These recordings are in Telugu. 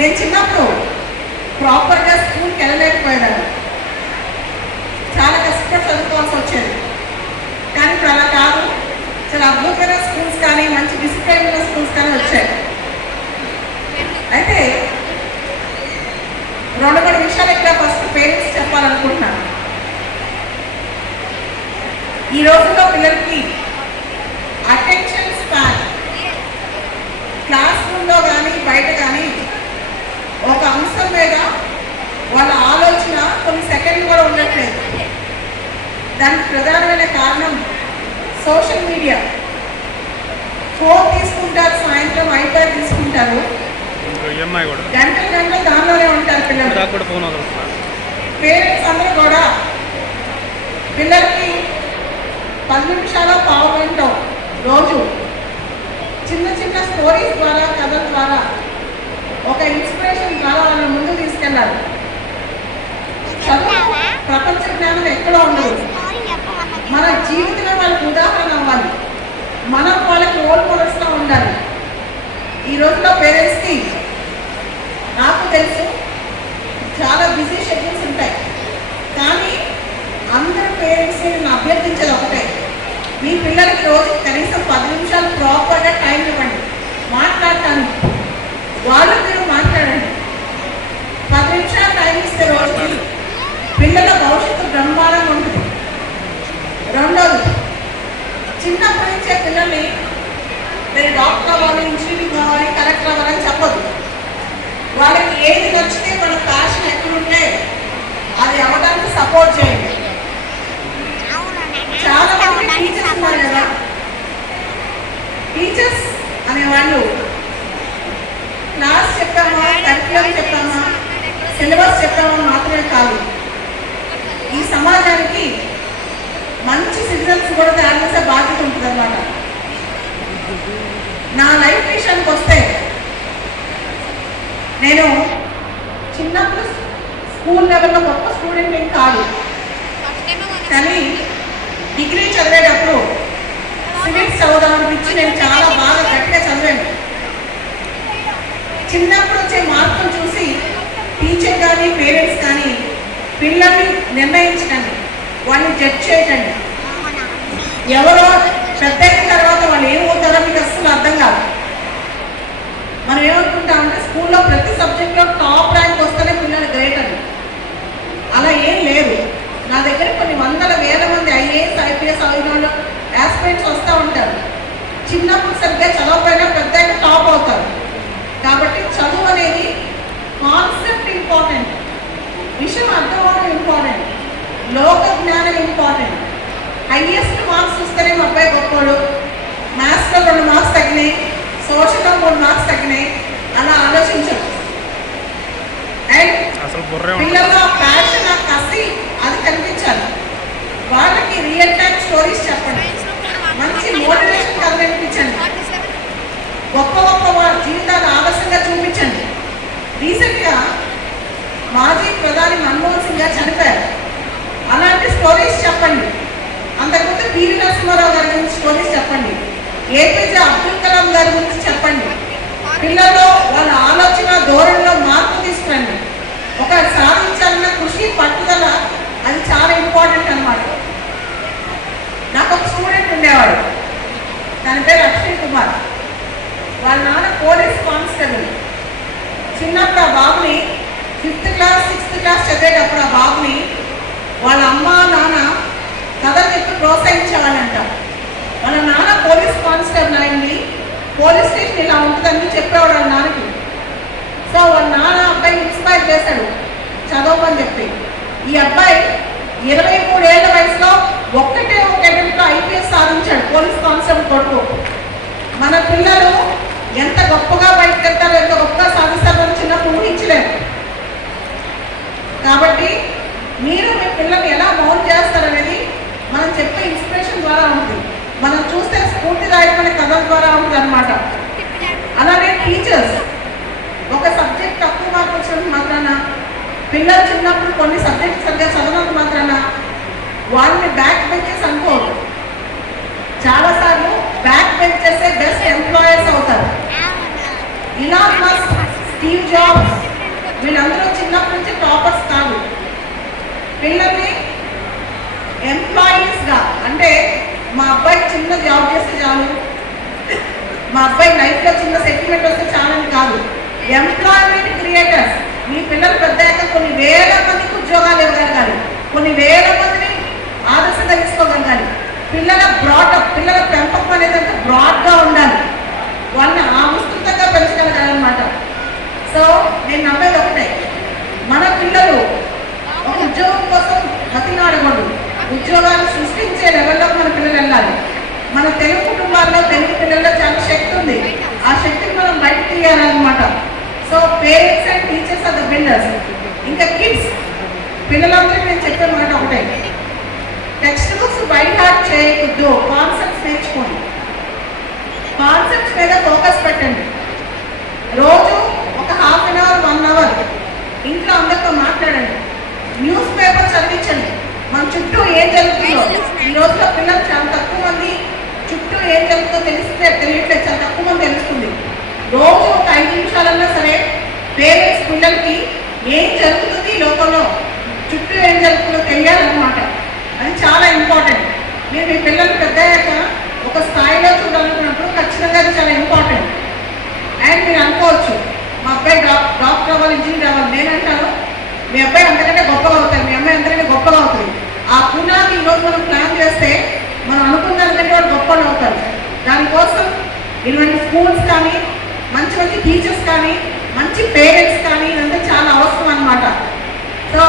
నేను చిన్నప్పుడు ప్రాపర్గా స్కూల్కి వెళ్ళలేకపోయేదాన్ని. చాలా కష్టపడి చదువుకోవాల్సి వచ్చేది. కానీ ఇప్పుడు అలా కాదు. చాలా అద్భుతమైన స్కూల్స్ కానీ మంచి డిసిప్లైన్ ఉన్న స్కూల్స్ కానీ వచ్చాయి. అయితే రెండు మూడు విషయాలు ఇక్కడ ఫస్ట్ పేరెంట్స్ చెప్పాలనుకుంటున్నాను. ఈ రోజుల్లో పిల్లలకి అటెన్షన్ స్పాన్ క్లాస్ రూమ్లో కానీ బయట కానీ మీద వాళ్ళ ఆలోచన కొన్ని సెకండ్లు కూడా ఉండట్లేదు. దానికి ప్రధానమైన కారణం సోషల్ మీడియా. ఫోన్ తీసుకుంటారు సాయంత్రం ఐప్యాడ్ తీసుకుంటారు. గంటలు గంటలు దానిలోనే ఉంటారు పిల్లలు. పేరెంట్స్ అందరూ కూడా పిల్లలకి పది నిమిషాలు పావు గంట రోజు చిన్న చిన్న స్టోరీస్ ద్వారా కథల ద్వారా ఒక ఇన్స్పిరేషన్ వాళ్ళని ముందు తీసుకెళ్ళాలి. ప్రపంచ జ్ఞానం ఎక్కడో ఉండదు. మన జీవితంలో వాళ్ళకి ఉదాహరణ అవ్వాలి. మనం వాళ్ళకి రోల్ మోడల్స్గా ఉండాలి. ఈ రోజుల్లో పేరెంట్స్కి నాకు తెలుసు చాలా బిజీ షెడ్యూల్స్ ఉంటాయి. కానీ అందరు పేరెంట్స్ని నేను అభ్యర్థించేది ఒకటే. మీ పిల్లలకి రోజు కనీసం పది నిమిషాలు ప్రాపర్గా టైం ఇవ్వండి. మాట్లాడటానికి. వాళ్ళు మీరు మాట్లాడండి పది నిమిషాలు టైం ఇస్తే రోజుకి పిల్లల భవిష్యత్తు బ్రహ్మాండంగా ఉంటుంది రెండోది చిన్నప్పటి నుంచే పిల్లల్ని మీరు డాక్టర్ అవ్వాలి ఇంజనీరింగ్ అవ్వాలి కలెక్టర్ అవ్వాలని చెప్పదు. వాళ్ళకి ఏది నచ్చితే వాళ్ళ ప్యాషన్ ఎక్కడుంటే అది అవ్వడానికి సపోర్ట్ చేయండి. చాలా మంది టీచర్స్ ఉన్నారు కదా. టీచర్స్ అనేవాళ్ళు క్లాస్ చెప్పామా కరికులం చెప్పామా సిలబస్ చెప్పామా మాత్రమే కాదు. ఈ సమాజానికి మంచి కూడా తయారు చేసే బాధ్యత ఉంటుంది అనమాట నా లైఫ్ విషయానికి వస్తే నేను చిన్నప్పుడు స్కూల్ లెవెల్లో గొప్ప స్టూడెంట్ ఏం కాదు. కానీ డిగ్రీ చదివేటప్పుడు సివిల్స్ చదవడానికి నేను చాలా బాగా గట్టిగా చదివాను. చిన్నప్పుడు వచ్చే మార్కులు చూసి టీచర్ కానీ పేరెంట్స్ కానీ పిల్లల్ని నిర్ణయించకండి. వాళ్ళని జడ్జ్ చేయకండి. ఎవరో పెద్ద అయిన తర్వాత వాళ్ళు ఏమవుతారో మీకు అస్సలు అర్థం కాదు. మనం ఏమనుకుంటామంటే స్కూల్లో ప్రతి సబ్జెక్ట్లో టాప్ ర్యాంక్ వస్తేనే పిల్లలు గ్రేట్ అని. అలా ఏం లేదు. నా దగ్గర కొన్ని వందల వేల మంది ఐఏఎస్ ఐపీఎస్ అయిన వాళ్ళు ఆస్పిరెంట్స్ వస్తూ ఉంటారు. చిన్నప్పుడు సరిగ్గా చదవకపోయినా పెద్ద టాప్ అవుతారు. కాబట్టి చదువు అనేది కాన్సెప్ట్ ఇంపార్టెంట్ విషయం అర్థం అవడం ఇంపార్టెంట్ లోక జ్ఞానం ఇంపార్టెంట్ హైయెస్ట్ మార్క్స్ వస్తేనే మా అబ్బాయి గొప్పోడు మ్యాథ్స్లో రెండు మార్క్స్ తగ్గినాయి సోషల్లో మూడు మార్క్స్ తగ్గినాయి అలా ఆలోచించరు. అండ్ పిల్లల్లో ప్యాషన్ ఆ కసి అది కనిపించాలి. వాళ్ళకి రియల్ టైం స్టోరీస్ చెప్పండి. మంచి మోటివేషన్ కథ వినిపించండి గొప్ప గొప్ప వాళ్ళ జీవితాలు ఆదర్శంగా చూపించండి రీసెంట్గా మాజీ ప్రధాని మన్మోహన్ సింగ్ గారు చనిపోయారు అలాంటి స్టోరీస్ చెప్పండి అంతకుముందు పివి నరసింహారావు గారి గురించి స్టోరీస్ చెప్పండి ఏపీజే అబ్దుల్ కలాం గారి గురించి చెప్పండి. పిల్లల్లో వాళ్ళ ఆలోచన ధోరణిలో మార్పు తీసుకురండి ఒక సాధించాలన్న కృషి పట్టుదల అది చాలా ఇంపార్టెంట్ అన్నమాట. నాకు ఒక స్టూడెంట్ ఉండేవాడు. దాని పేరు అక్షయ్ కుమార్. వాళ్ళ నాన్న పోలీస్ కానిస్టేబుల్ చిన్నప్పుడు ఆ బాబుని ఫిఫ్త్ క్లాస్ సిక్స్త్ క్లాస్ చదివేటప్పుడు ఆ బాబుని వాళ్ళ అమ్మ నాన్న కథ చెప్పి ప్రోత్సహించేవాళ్ళంట. మన నాన్న పోలీస్ కానిస్టేబుల్ అయింది. పోలీస్ స్టేషన్ ఇలా ఉంటుందని చెప్పేవాడు వాళ్ళ నాన్నకి. సో వాళ్ళ నాన్న అబ్బాయి ఇన్స్పైర్ చేశాడు. చదవమని చెప్పి. ఈ అబ్బాయి ఇరవై మూడేళ్ళ వయసులో ఒక్కటే ఒక అటెంప్ట్లో ఐపీఎస్ సాధించాడు పోలీస్ కానిస్టేబుల్ కొడుకు. మన పిల్లలు ఎంత గొప్పగా బయటకు వెళ్తారో ఎంత గొప్పగా సాధిస్తారో అని చిన్నప్పుడు ఊహించలేము కాబట్టి మీరు మీ పిల్లల్ని ఎలా మౌన్ చేస్తారనేది మనం చెప్పే ఇన్స్పిరేషన్ ద్వారా ఉంటుంది. మనం చూస్తే స్ఫూర్తిదాయకమైన కథల ద్వారా ఉంటుంది అలాగే టీచర్స్ ఒక సబ్జెక్ట్ తక్కువ మార్పు వచ్చినందుకు మాత్రాన పిల్లలు చిన్నప్పుడు కొన్ని సబ్జెక్ట్స్ సరిగ్గా చదవనంత మాత్రాన వాళ్ళని బ్యాక్ బెంచెస్ అనుకోరు చాలాసార్లు బ్యాక్ బెంచెస్ బెస్ట్ ఎంప్లాయర్స్ అవుతారు. ఇలా మస్క్ స్టీవ్ జాబ్స్ వీళ్ళందరూ చిన్నప్పటి నుంచి టాపర్స్ కాదు. పిల్లల్ని ఎంప్లాయీస్గా అంటే మా అబ్బాయి చిన్న జాబ్ చేస్తే చాలు. మా అబ్బాయి లైఫ్లో చిన్న సెటిల్మెంట్ వస్తే చాలని కాదు. ఎంప్లాయ్మెంట్ క్రియేటర్స్ మీ పిల్లలు పెద్దాక కొన్ని వేల మందికి ఉద్యోగాలు ఇవ్వగలగాలి. కొన్ని వేల మందిని ఆదర్శంగా తీసుకోగలగాలి. పిల్లల బ్రాడప్ పిల్లల పెంపకం అనేది అంటే బ్రాడ్గా ఉండాలి. వాళ్ళని ఆవిష్కృతంగా పెంచగలగాలన్నమాట. సో నేను నమ్మేది ఒకటే. మన పిల్లలు ఒక ఉద్యోగం కోసం బతిలాడకూడదు ఉద్యోగాలు సృష్టించే లెవెల్లో మన పిల్లలు వెళ్ళాలి. మన తెలుగు కుటుంబాల్లో తెలుగు పిల్లల్లో చాలా శక్తి ఉంది. ఆ శక్తిని మనం బయట తీయాలన్నమాట. So parents and teachers are the builders ఇంకా కిడ్స్ పిల్లలందరికీ నేను చెప్పే మాట ఒకటే. టెక్స్ట్ బుక్స్ బయట హార్ట్ చేయకూడదు కాన్సెప్ట్స్ నేర్చుకోండి. కాన్సెప్ట్స్ మీద ఫోకస్ పెట్టండి. రోజు ఒక half an hour one hour ఇంట్లో అందరితో మాట్లాడండి న్యూస్ పేపర్ చదివించండి మన చుట్టూ ఏం జరుగుతుందో ఈ రోజులో పిల్లలు చాలా తక్కువ మంది చుట్టూ ఏం జరుగుతుందో తెలిస్తే తెలియట్లేదు చాలా తక్కువ మంది తెలుస్తుంది. రోజు ఒక ఐదు నిమిషాలన్నా సరే పేరెంట్స్ పిల్లలకి ఏం జరుగుతుంది లోకంలో? చుట్టూ ఏం జరుగుతుందో తెలియాలన్నమాట. అది చాలా ఇంపార్టెంట్. మీరు మీ పిల్లలు పెద్దయ్యాక ఒక స్థాయిలో చూడాలనుకున్నప్పుడు ఖచ్చితంగా అది చాలా ఇంపార్టెంట్. అండ్ మీరు అనుకోవచ్చు మా అబ్బాయి డాక్టర్ అవ్వాలి ఇంజనీర్ అవ్వాలి నేనంటాను మీ అబ్బాయి అంతకంటే గొప్పగా అవుతారు మీ అమ్మాయి అంతకంటే గొప్పగా అవుతుంది. ఆ పునాది ఈరోజు మనం ప్లాన్ చేస్తే మనం అనుకున్న దానికంటే వాళ్ళు గొప్పలు అవుతారు దానికోసం ఇటువంటి స్కూల్స్ కానీ మంచి మంచి టీచర్స్ కానీ మంచి పేరెంట్స్ కానీ ఇదంతా చాలా అవసరం అనమాట సో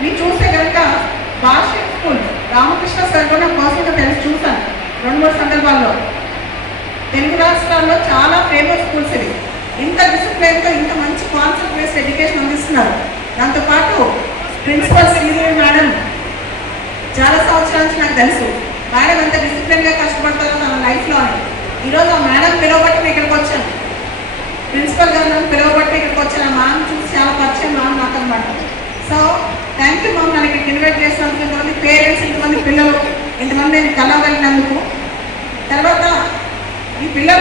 మీరు చూస్తే కనుక భాష స్కూల్ రామకృష్ణ సార్ కూడా పర్సనల్గా తెలిసి చూశాను రెండు మూడు సందర్భాల్లో. తెలుగు రాష్ట్రాల్లో చాలా ఫేమస్ స్కూల్స్ ఇవి. ఇంత డిసిప్లిన్తో ఇంత మంచి కాన్సెప్ట్ బేస్డ్ ఎడ్యుకేషన్ అందిస్తున్నారు. దాంతోపాటు ప్రిన్సిపల్ శ్రీదేవి మేడం చాలా సంవత్సరాల నుంచి నాకు తెలుసు. మేడం ఎంత డిసిప్లిన్గా కష్టపడతారో తన లైఫ్లో అని ఈరోజు ఆ మేడం పిలువబట్టి ఇక్కడికి వచ్చాను. ప్రిన్సిపల్ గారు నన్ను పిలవబట్టి ఇక్కడికి వచ్చాను. మా మ్యామ్ చూసి చాలా పరిచయం మ్యామ్ నాకు అనమాట సో థ్యాంక్ యూ మ్యామ్ నన్ను ఇక్కడికి ఇన్వైట్ చేసినందుకు ఇంతమంది పేరెంట్స్ ఇంతమంది పిల్లలు ఇంతమంది నేను కలవగలిగినందుకు. తర్వాత ఈ పిల్లలు